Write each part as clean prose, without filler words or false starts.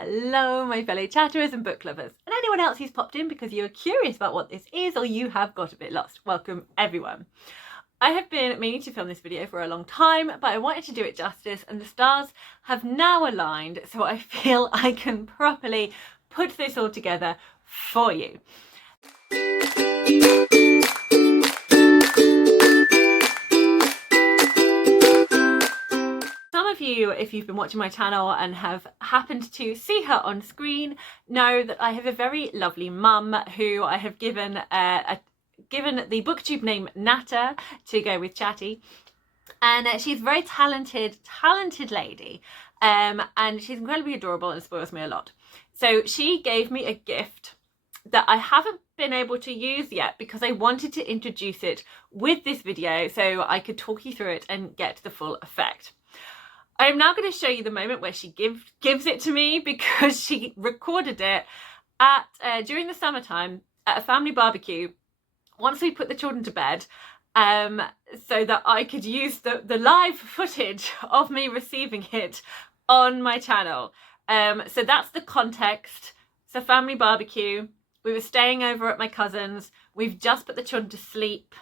Hello my fellow chatterers and book lovers, and anyone else who's popped in because you're curious about what this is or you have got a bit lost. Welcome everyone. I have been meaning to film this video for a long time, but I wanted to do it justice, and the stars have now aligned, so I feel I can properly put this all together for you. Some of you, if you've been watching my channel and have happened to see her on screen, know that I have a very lovely mum who I have given the booktube name Natter to go with Chatty, and she's a very talented lady, and she's incredibly adorable and spoils me a lot. So she gave me a gift that I haven't been able to use yet because I wanted to introduce it with this video so I could talk you through it and get the full effect. I'm now going to show you the moment where she gives it to me, because she recorded it at during the summertime at a family barbecue once we put the children to bed, so that I could use the live footage of me receiving it on my channel. So that's the context. It's a family barbecue. We were staying over at my cousin's. We've just put the children to sleep.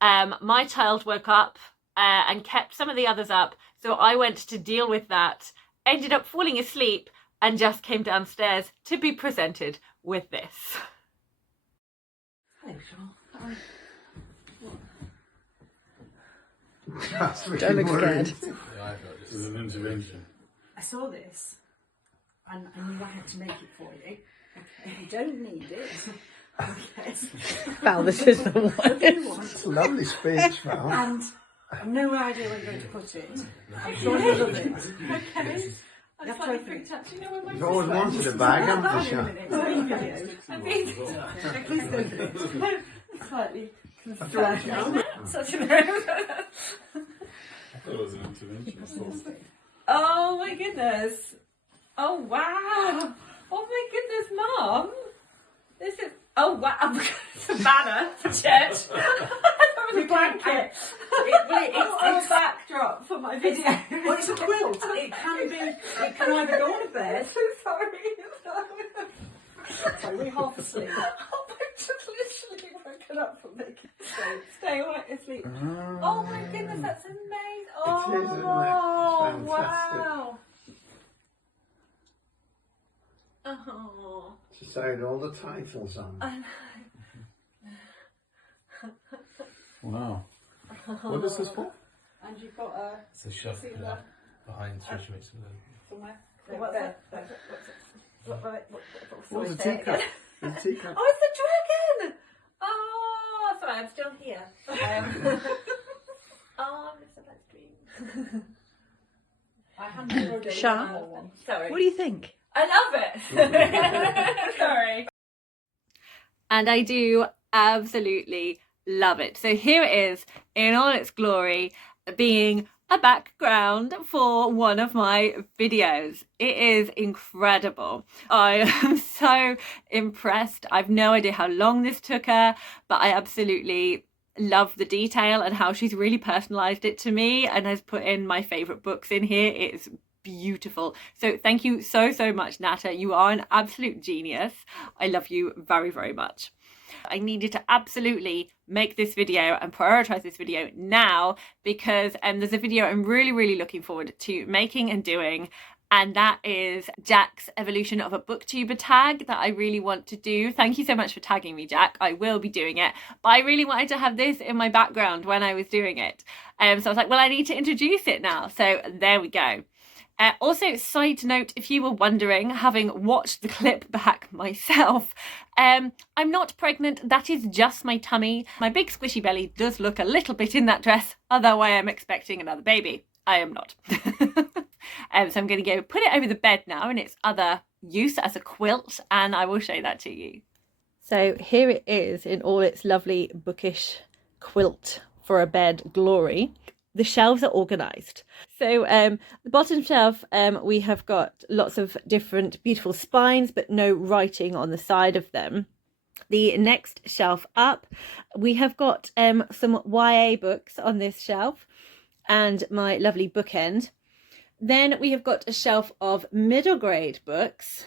My child woke up and kept some of the others up. So I went to deal with that, ended up falling asleep, and just came downstairs to be presented with this. Hello, Sean. Don't look scared. Yeah, I thought this was an intervention. I saw this and I knew I had to make it for you. Okay. You don't need it. Okay. Val, this is the one. It's a lovely speech, Val. And I've no idea where you're going to put it. I'm sure you'll love it. Okay. I'm slightly freaked out. Do you know where my You've always wanted a bag, haven't you, Sean? Please don't do it. Slightly such a I thought it was an intervention. Oh my goodness. Oh wow. Oh my goodness, Mum. This is, oh wow. It's a banner for church. With a blanket. It's a backdrop for my video. Well, it's a quilt. It can either go on a bed. So sorry. Sorry, we're half asleep. Oh, I've just literally woken up from making stay right asleep. Oh my goodness, that's amazing. Oh, It is, isn't it? Fantastic. wow. Oh. She signed all the titles on. Wow. What is this for? And you've got a It's a shot behind Treasure Mix. somewhere. What's There. it? What's a teacup? It's a teacup. Oh, it's the dragon! Oh, sorry, I'm still here. Oh, I missed a live stream. I haven't Sha? Sorry. What do you think? I love it. Sorry. And I do absolutely love it. So here it is in all its glory, being a background for one of my videos. It is incredible. I am so impressed. I've no idea how long this took her, but I absolutely love the detail and how she's really personalized it to me and has put in my favorite books in here. It's beautiful. So thank you so much, Natter. You are an absolute genius. I love you very, very much. I needed to absolutely make this video and prioritize this video now because there's a video I'm really looking forward to making and doing, and that is Jack's evolution of a Booktuber tag that I really want to do. Thank you so much for tagging me, Jack. I will be doing it, but I really wanted to have this in my background when I was doing it. So I was like, well, I need to introduce it now. So there we go. Also, side note, if you were wondering, having watched the clip back myself, I'm not pregnant. That is just my tummy. My big squishy belly does look a little bit in that dress, although I am expecting another baby. I am not. So I'm going to go put it over the bed now in its other use as a quilt, and I will show that to you. So here it is in all its lovely bookish quilt for a bed glory. The shelves are organised. So the bottom shelf, we have got lots of different beautiful spines, but no writing on the side of them. The next shelf up, we have got some YA books on this shelf and my lovely bookend. Then we have got a shelf of middle grade books,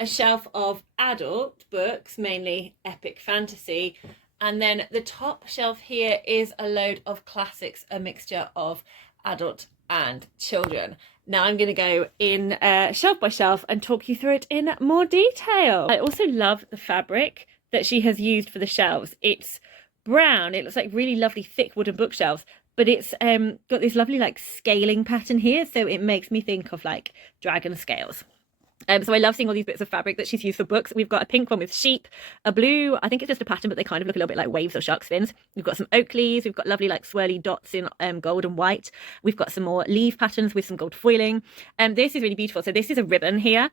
a shelf of adult books, mainly epic fantasy, and then the top shelf here is a load of classics, a mixture of adult and children. Now I'm going to go in shelf by shelf and talk you through it in more detail. I also love the fabric that she has used for the shelves. It's brown, it looks like really lovely thick wooden bookshelves, but it's got this lovely like scaling pattern here, so it makes me think of like dragon scales. So I love seeing all these bits of fabric that she's used for books. We've got a pink one with sheep, a blue, I think it's just a pattern, but they kind of look a little bit like waves or shark fins. We've got some oak leaves, we've got lovely like swirly dots in gold and white. We've got some more leaf patterns with some gold foiling. This is really beautiful. So this is a ribbon here.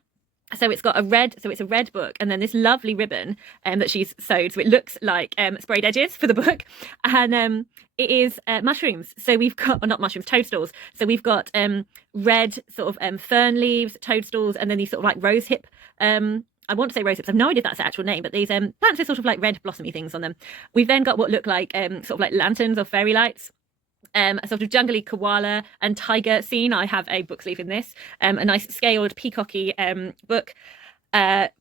So it's got a red, so it's a red book, and then this lovely ribbon that she's sewed, so it looks like sprayed edges for the book, and it is mushrooms. So we've got, or not mushrooms, toadstools. So we've got red sort of fern leaves, toadstools, and then these sort of like rose hip. I want to say rose hips. I have no idea if that's the actual name, but these plants with sort of like red blossomy things on them. We've then got what look like sort of like lanterns or fairy lights. A sort of jungly koala and tiger scene. I have a book sleeve in this. A nice scaled peacocky book.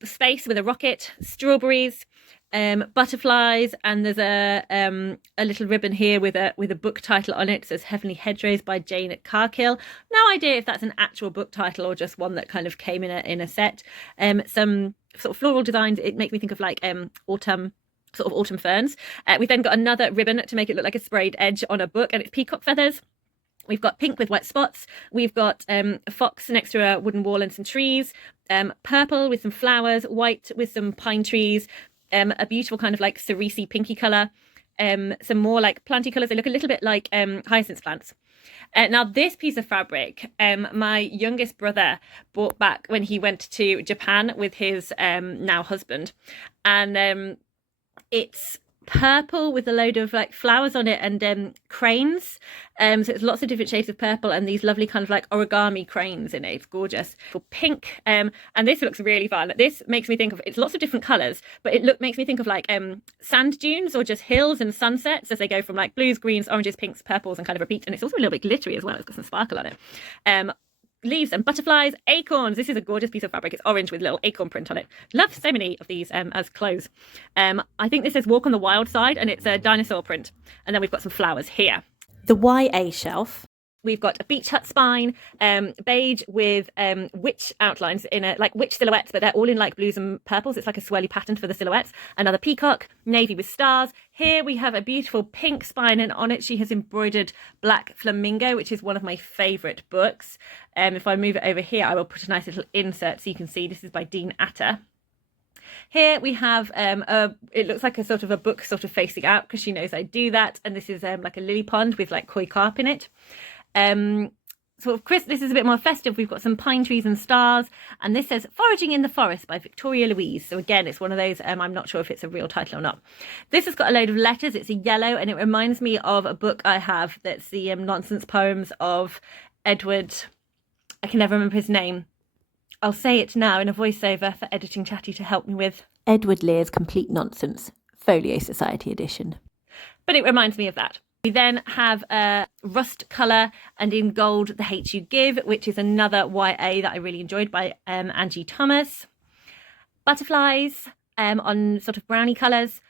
Space with a rocket, strawberries, butterflies, and there's a little ribbon here with a book title on it. It says Heavenly Hedgerows by Jane Cargill. No idea if that's an actual book title or just one that kind of came in a set. Some sort of floral designs. It makes me think of like autumn ferns. We've then got another ribbon to make it look like a sprayed edge on a book, and it's peacock feathers. We've got pink with white spots. We've got a fox next to a wooden wall and some trees. Purple with some flowers. White with some pine trees. A beautiful kind of like cerise pinky colour. Some more like planty colours. They look a little bit like hyacinth plants. Now this piece of fabric, my youngest brother bought back when he went to Japan with his now husband, and it's purple with a load of like flowers on it and cranes. So it's lots of different shades of purple and these lovely kind of like origami cranes in it. It's gorgeous. For pink, and this looks really fun. This makes me think of, it's lots of different colours, but it makes me think of like sand dunes or just hills and sunsets as they go from like blues, greens, oranges, pinks, purples, and kind of repeat. And it's also a little bit glittery as well. It's got some sparkle on it. Leaves and butterflies, acorns. This is a gorgeous piece of fabric. It's orange with little acorn print on it. Love so many of these as clothes. I think this says Walk on the Wild Side, and it's a dinosaur print. And then we've got some flowers here. The YA shelf. We've got a beach hut spine, beige with witch outlines in it, like witch silhouettes, but they're all in like blues and purples. It's like a swirly pattern for the silhouettes. Another peacock, navy with stars. Here we have a beautiful pink spine, and on it she has embroidered Black Flamingo, which is one of my favourite books. If I move it over here, I will put a nice little insert so you can see. This is by Dean Atter. Here we have it looks like a sort of a book sort of facing out because she knows I do that, and this is like a lily pond with like koi carp in it. Sort of this is a bit more festive. We've got some pine trees and stars, and this says Foraging in the Forest by Victoria Louise. So again, it's one of those, I'm not sure if it's a real title or not. This has got a load of letters. It's a yellow, and it reminds me of a book I have that's the nonsense poems of Edward, I can never remember his name. I'll say it now in a voiceover for Editing Chatty to help me with. Edward Lear's Complete Nonsense, Folio Society edition. But it reminds me of that. We then have a rust colour and in gold, The Hate You Give, which is another YA that I really enjoyed by Angie Thomas. Butterflies on sort of brownie colours,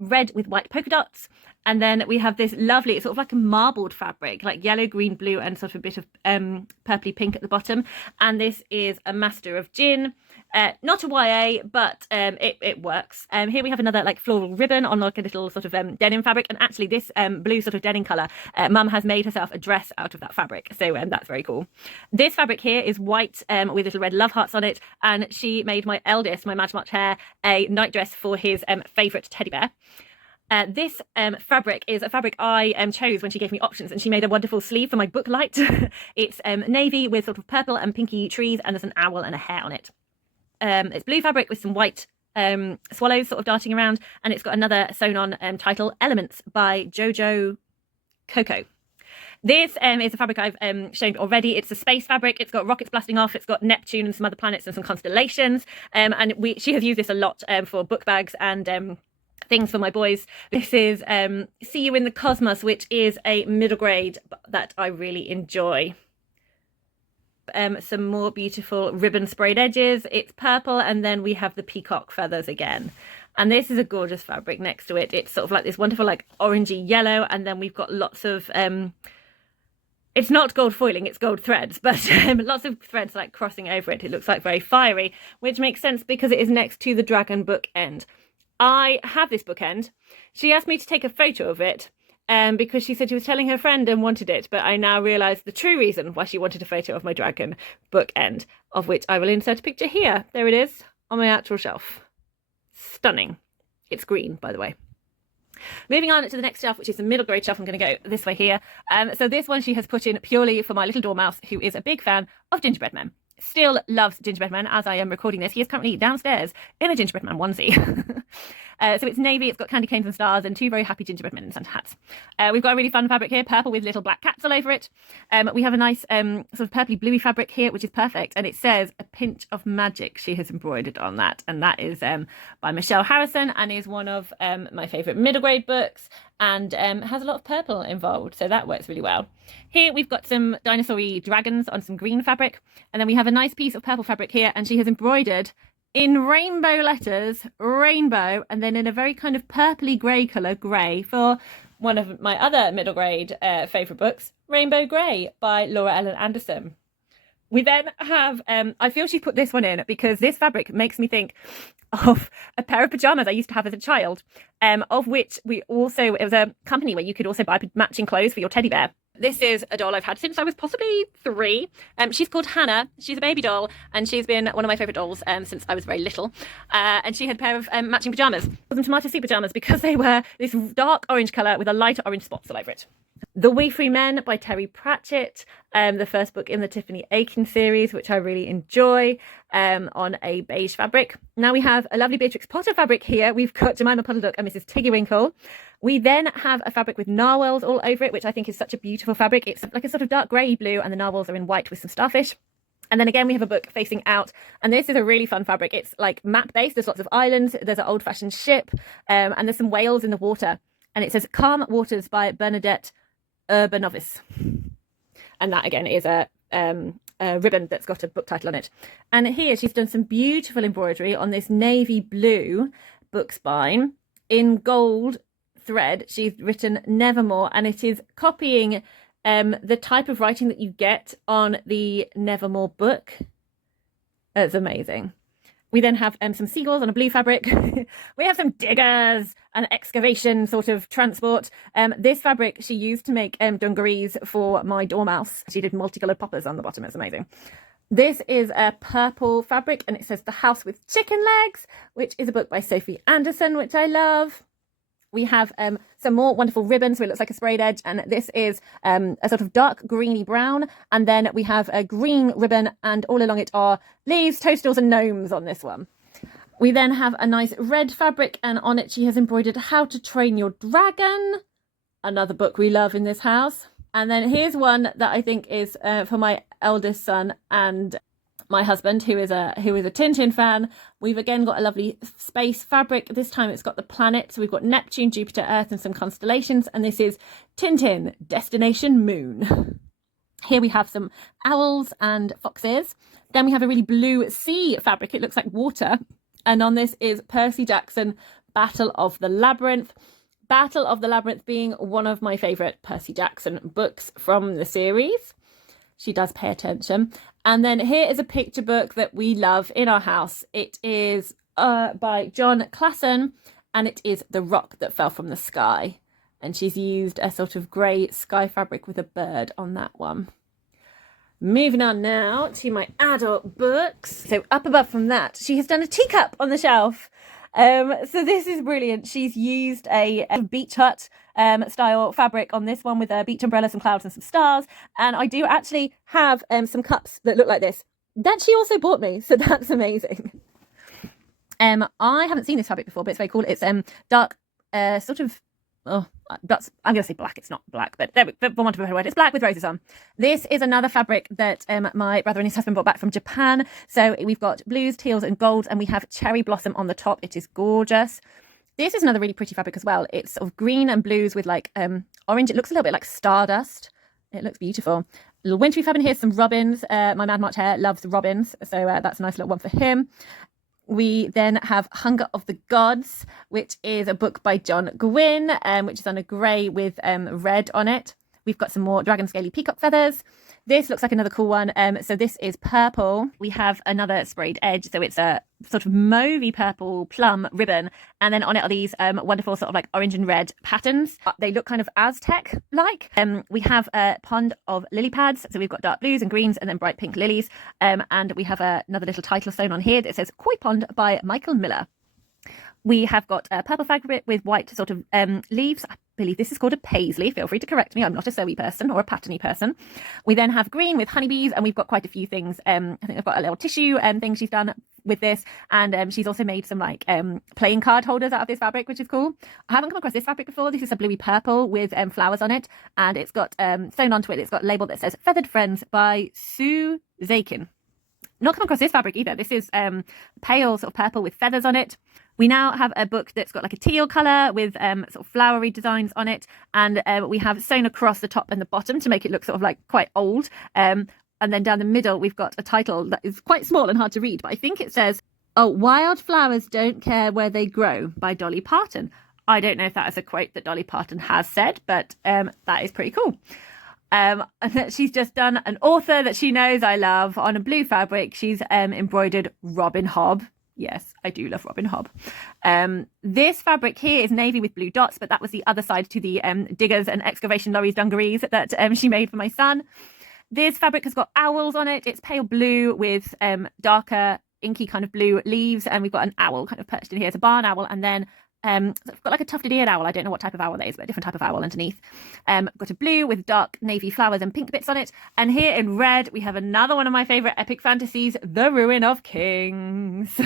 red with white polka dots. And then we have this lovely, it's sort of like a marbled fabric, like yellow, green, blue, and sort of a bit of purpley pink at the bottom. And this is a Master of Gin. Not a YA, but it works. Here we have another like floral ribbon on like a little sort of denim fabric. And actually this blue sort of denim colour, Mum has made herself a dress out of that fabric. So that's very cool. This fabric here is white with little red love hearts on it. And she made my eldest, my Madge Much Hair, a nightdress for his favourite teddy bear. This fabric is a fabric I chose when she gave me options, and she made a wonderful sleeve for my book light. It's navy with sort of purple and pinky trees, and there's an owl and a hare on it. It's blue fabric with some white swallows sort of darting around, and it's got another sewn on title, Elements by Jojo Coco. This is a fabric I've shown already. It's a space fabric. It's got rockets blasting off. It's got Neptune and some other planets and some constellations. And she has used this a lot for book bags and things for my boys. This is See You in the Cosmos, which is a middle grade that I really enjoy. some more beautiful ribbon sprayed edges. It's purple, and then we have the peacock feathers again. And this is a gorgeous fabric next to it. It's sort of like this wonderful like orangey yellow, and then we've got lots of it's not gold foiling, it's gold threads, but lots of threads like crossing over it. It looks like very fiery, which makes sense because it is next to the dragon bookend. I have this bookend. She asked me to take a photo of it because she said she was telling her friend and wanted it, but I now realise the true reason why she wanted a photo of my dragon bookend, of which I will insert a picture here. There it is on my actual shelf. Stunning. It's green, by the way. Moving on to the next shelf, which is the middle grade shelf. I'm going to go this way here. So this one she has put in purely for my little dormouse, who is a big fan of gingerbread men. Still loves gingerbread men as I am recording this. He is currently downstairs in a gingerbread man onesie. So it's navy, it's got candy canes and stars and two very happy gingerbread men in Santa hats. We've got a really fun fabric here, purple with little black cats all over it. We have a nice sort of purpley bluey fabric here, which is perfect, and it says a pinch of magic she has embroidered on that, and that is by Michelle Harrison and is one of my favourite middle grade books, and has a lot of purple involved, so that works really well. Here we've got some dinosaur-y dragons on some green fabric, and then we have a nice piece of purple fabric here, and she has embroidered in rainbow letters, rainbow, and then in a very kind of purpley grey colour, grey, for one of my other middle grade favourite books, Rainbow Grey by Laura Ellen Anderson. We then have, I feel she put this one in because this fabric makes me think of a pair of pyjamas I used to have as a child, of which it was a company where you could also buy matching clothes for your teddy bear. This is a doll I've had since I was possibly 3. She's called Hannah. She's a baby doll, and she's been one of my favourite dolls since I was very little. And she had a pair of matching pyjamas. I called them tomato soup pyjamas because they were this dark orange colour with a lighter orange spots all over it. The We Free Men by Terry Pratchett, the first book in the Tiffany Aiken series, which I really enjoy, on a beige fabric. Now we have a lovely Beatrix Potter fabric here. We've got Jemima Puddleduck and Mrs. Tiggywinkle. We then have a fabric with narwhals all over it, which I think is such a beautiful fabric. It's like a sort of dark grey blue, and the narwhals are in white with some starfish. And then again, we have a book facing out, and this is a really fun fabric. It's like map-based. There's lots of islands. There's an old-fashioned ship, and there's some whales in the water. And it says Calm Waters by Bernadette Urbanovis. And that again is a ribbon that's got a book title on it. And here she's done some beautiful embroidery on this navy blue book spine in gold thread. She's written Nevermore, and it is copying the type of writing that you get on the Nevermore book. It's amazing. We then have some seagulls on a blue fabric. We have some diggers and excavation sort of transport. This fabric she used to make dungarees for my dormouse. She did multicoloured poppers on the bottom. It's amazing. This is a purple fabric, and it says The House with Chicken Legs, which is a book by Sophie Anderson, which I love. We have some more wonderful ribbons, so it looks like a sprayed edge, and this is a sort of dark greeny brown, and then we have a green ribbon, and all along it are leaves, toadstools and gnomes on this one. We then have a nice red fabric, and on it she has embroidered How to Train Your Dragon, another book we love in this house. And then here's one that I think is for my eldest son and my husband, who is a Tintin fan. We've again got a lovely space fabric. This time it's got the planets. So we've got Neptune, Jupiter, Earth, and some constellations. And this is Tintin, Destination Moon. Here we have some owls and foxes. Then we have a really blue sea fabric. It looks like water. And on this is Percy Jackson, Battle of the Labyrinth. Battle of the Labyrinth being one of my favourite Percy Jackson books from the series. She does pay attention. And then here is a picture book that we love in our house. It is by John Classen, and it is The Rock That Fell from the Sky. And she's used a sort of grey sky fabric with a bird on that one. Moving on now to my adult books. So up above from that, she has done a teacup on the shelf. So this is brilliant. She's used a beach hut style fabric on this one with a beach umbrella, some clouds and some stars. And I do actually have some cups that look like this that she also bought me. So that's amazing. I haven't seen this fabric before, but it's very cool. It's dark, sort of, I'm going to say black. It's not black, but there, for want of a better word, it's black with roses on. This is another fabric that my brother and his husband brought back from Japan. So we've got blues, teals and golds, and we have cherry blossom on the top. It is gorgeous. This is another really pretty fabric as well. It's sort of green and blues with like orange. It looks a little bit like stardust. It looks beautiful. little wintry fab in here, some robins. My Mad March Hare loves robins, so that's a nice little one for him. We then have Hunger of the Gods, which is a book by John Gwynne, which is on a grey with red on it. We've got some more dragon scaly peacock feathers. This looks like another cool one. So this is purple. We have another sprayed edge. So it's a sort of mauvey purple plum ribbon. And then on it are these wonderful sort of like orange and red patterns. They look kind of Aztec-like. We have a pond of lily pads. So we've got dark blues and greens and then bright pink lilies. And we have another little title sewn on here that says Koi Pond by Michael Miller. We have got a purple fabric with white sort of leaves. I believe this is called a paisley. Feel free to correct me. I'm not a sewy person or a patterny person. We then have green with honeybees, and we've got quite a few things. I think I've got a little tissue thing she's done with this, and she's also made some like playing card holders out of this fabric, which is cool. I haven't come across this fabric before. This is a bluey purple with flowers on it, and it's got sewn onto it. It's got a label that says Feathered Friends by Sue Zakin. Not come across this fabric either. This is pale sort of purple with feathers on it. We now have a book that's got like a teal colour with sort of flowery designs on it, and we have sewn across the top and the bottom to make it look sort of like quite old. And then down the middle we've got a title that is quite small and hard to read, but I think it says, "Oh, Wildflowers Don't Care Where They Grow" by Dolly Parton. I don't know if that is a quote that Dolly Parton has said, but that is pretty cool. And she's just done an author that she knows I love on a blue fabric. She's embroidered Robin Hobb. Yes, I do love Robin Hobb. This fabric here is navy with blue dots, but that was the other side to the diggers and excavation lorries dungarees that she made for my son. This fabric has got owls on it. It's pale blue with darker inky kind of blue leaves, and we've got an owl kind of perched in here. It's a barn owl, and then it's got like a tufted eared owl. I don't know what type of owl that is, but a different type of owl underneath. Got a blue with dark navy flowers and pink bits on it. And here in red, we have another one of my favourite epic fantasies, The Ruin of Kings.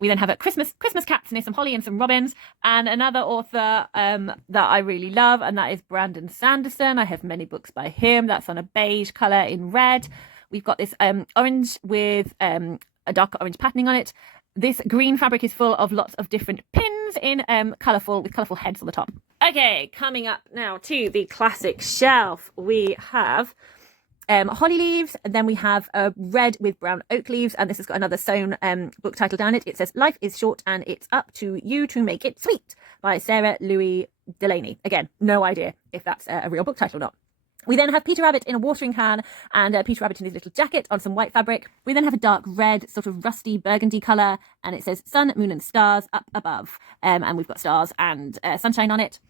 We then have a Christmas caps near some holly and some robins, and another author that I really love, and that is Brandon Sanderson. I have many books by him. That's on a beige colour in red. We've got this orange with a darker orange patterning on it. This green fabric is full of lots of different pins in colourful heads on the top. Okay, coming up now to the classic shelf. We have holly leaves, and then we have red with brown oak leaves, and this has got another sewn book title down it. It says Life is Short and It's Up to You to Make It Sweet by Sarah Louis Delaney. Again, no idea if that's a real book title or not. We then have Peter Rabbit in a watering can, and Peter Rabbit in his little jacket on some white fabric. We then have a dark red, sort of rusty burgundy colour, and it says Sun, Moon and Stars up above. And we've got stars and sunshine on it.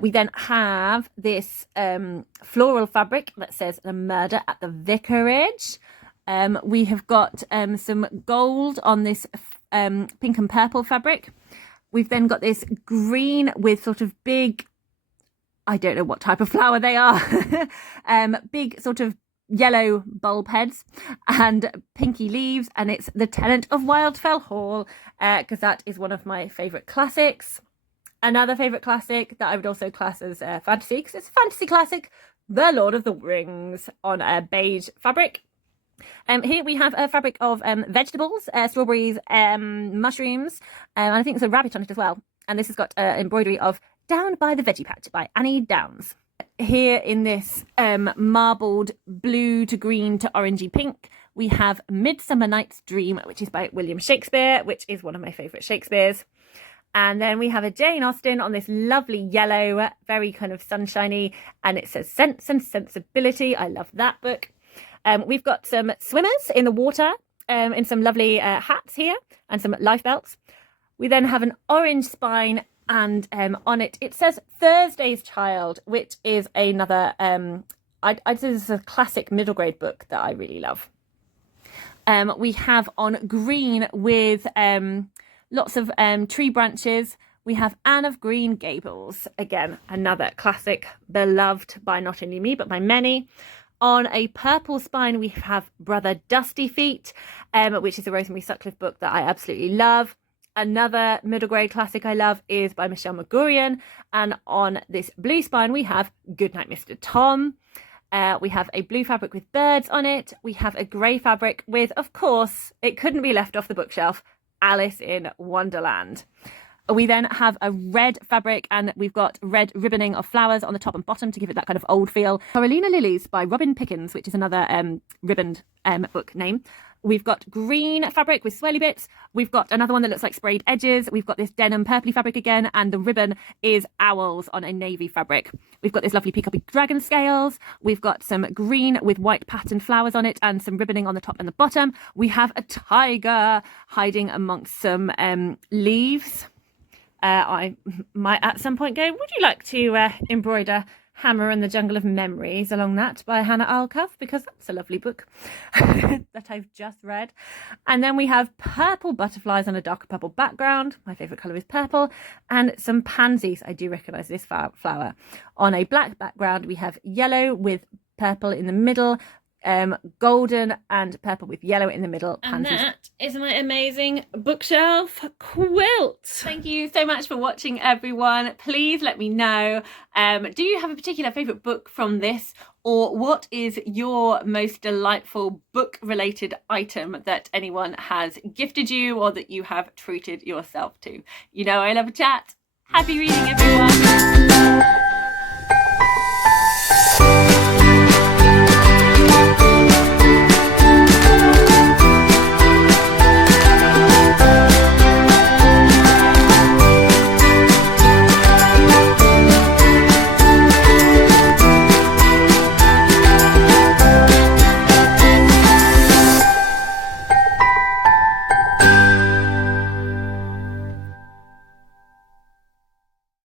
We then have this floral fabric that says The Murder at the Vicarage. We have got some gold on this pink and purple fabric. We've then got this green with sort of big, I don't know what type of flower they are, big sort of yellow bulb heads and pinky leaves, and it's The Tenant of Wildfell Hall, because that is one of my favourite classics. Another favourite classic that I would also class as fantasy, because it's a fantasy classic, The Lord of the Rings, on a beige fabric. Here we have a fabric of vegetables, strawberries, mushrooms, and I think there's a rabbit on it as well. And this has got embroidery of Down by the Veggie Patch by Annie Downs. Here in this marbled blue to green to orangey pink, we have Midsummer Night's Dream, which is by William Shakespeare, which is one of my favourite Shakespeares. And then we have a Jane Austen on this lovely yellow, very kind of sunshiny, and it says Sense and Sensibility. I love that book. We've got some swimmers in the water in some lovely hats here and some life belts. We then have an orange spine, and on it says Thursday's Child, which is another I'd say this is a classic middle grade book that I really love. We have on green with lots of tree branches. We have Anne of Green Gables, again another classic beloved by not only me but by many. On a purple spine we have Brother Dusty Feet, which is a Rosemary Sutcliffe book that I absolutely love. Another middle grade classic I love is by Michelle Magurian. And on this blue spine, we have Goodnight, Mr. Tom. We have a blue fabric with birds on it. We have a grey fabric with, of course, it couldn't be left off the bookshelf, Alice in Wonderland. We then have a red fabric and we've got red ribboning of flowers on the top and bottom to give it that kind of old feel. Carolina Lilies by Robin Pickens, which is another ribboned book name. We've got green fabric with swirly bits. We've got another one that looks like sprayed edges. We've got this denim purpley fabric again, and the ribbon is owls on a navy fabric. We've got this lovely peacocky dragon scales. We've got some green with white patterned flowers on it and some ribboning on the top and the bottom. We have a tiger hiding amongst some leaves. I might at some point go, would you like to embroider Hammer and the Jungle of Memories along that by Hannah Alcove, because that's a lovely book that I've just read. And then we have purple butterflies on a darker purple background. My favourite colour is purple. And some pansies. I do recognise this flower. On a black background, we have yellow with purple in the middle, golden and purple with yellow in the middle. And that is my amazing bookshelf quilt. Thank you so much for watching, everyone. Please let me know, do you have a particular favourite book from this, or what is your most delightful book related item that anyone has gifted you or that you have treated yourself to? You know I love a chat. Happy reading, everyone.